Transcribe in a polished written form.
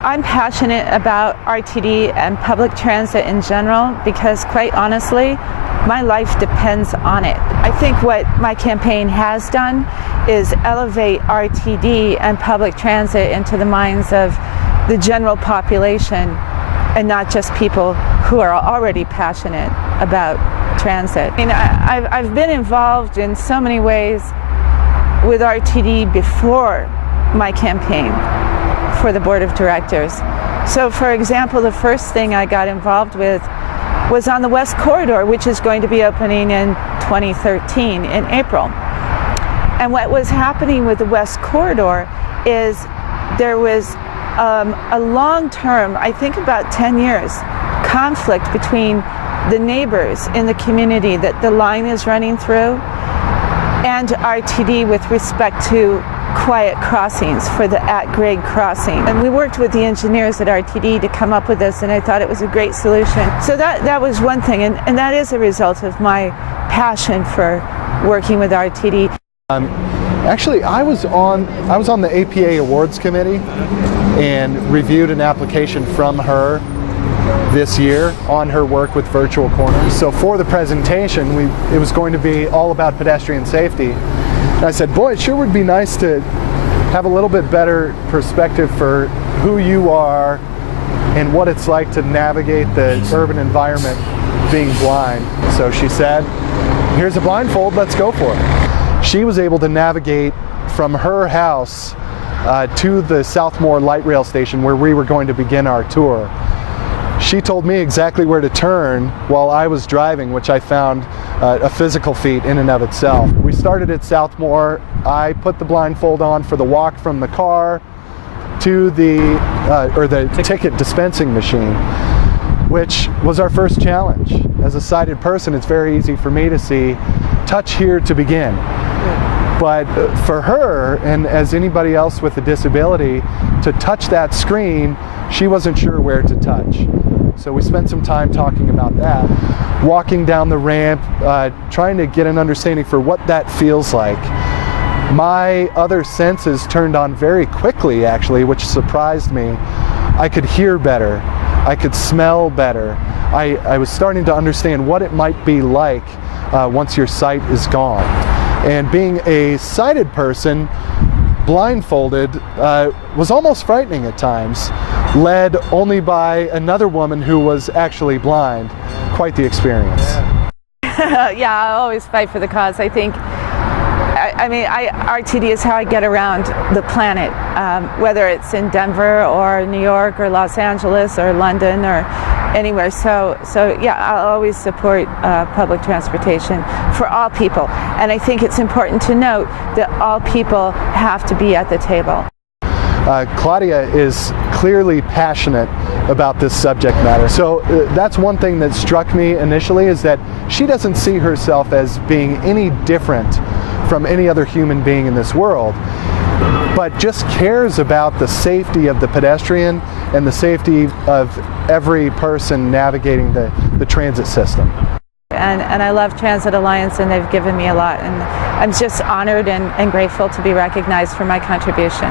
I'm passionate about RTD and public transit in general because, quite honestly, my life depends on it. I think what my campaign has done is elevate RTD and public transit into the minds of the general population and not just people who are already passionate about transit. I mean, I've been involved in so many ways with RTD before my campaign for the board of directors. So, for example, the first thing I got involved with was on the West Corridor, which is going to be opening in 2013 in April. And what was happening with the West Corridor is there was a long-term, I think about 10 years, conflict between the neighbors in the community that the line is running through and RTD with respect to quiet crossings for the at-grade crossing. And we worked with the engineers at RTD to come up with this, and I thought it was a great solution. So that was one thing, and that is a result of my passion for working with RTD. Actually, I was on the APA Awards Committee and reviewed an application from her this year on her work with virtual corners. So for the presentation, it was going to be all about pedestrian safety. And I said, boy, it sure would be nice to have a little bit better perspective for who you are and what it's like to navigate the urban environment being blind. So she said, here's a blindfold, let's go for it. She was able to navigate from her house to the Southmore Light Rail Station where we were going to begin our tour. She told me exactly where to turn while I was driving, which I found a physical feat in and of itself. We started at Southmore. I put the blindfold on for the walk from the car to the ticket dispensing machine, which was our first challenge. As a sighted person, it's very easy for me to see, touch here to begin. But for her, and as anybody else with a disability, to touch that screen, she wasn't sure where to touch. So we spent some time talking about that. Walking down the ramp, trying to get an understanding for what that feels like. My other senses turned on very quickly, actually, which surprised me. I could hear better. I could smell better. I was starting to understand what it might be like once your sight is gone. And being a sighted person, blindfolded, was almost frightening at times, led only by another woman who was actually blind. Quite the experience. Yeah, I always fight for the cause. I think, RTD is how I get around the planet, whether it's in Denver or New York or Los Angeles or London or anywhere. So yeah, I'll always support public transportation for all people. And I think it's important to note that all people have to be at the table. Claudia is clearly passionate about this subject matter. So that's one thing that struck me initially, is that she doesn't see herself as being any different from any other human being in this world, but just cares about the safety of the pedestrian and the safety of every person navigating the transit system. And I love Transit Alliance, and they've given me a lot, and I'm just honored and grateful to be recognized for my contribution.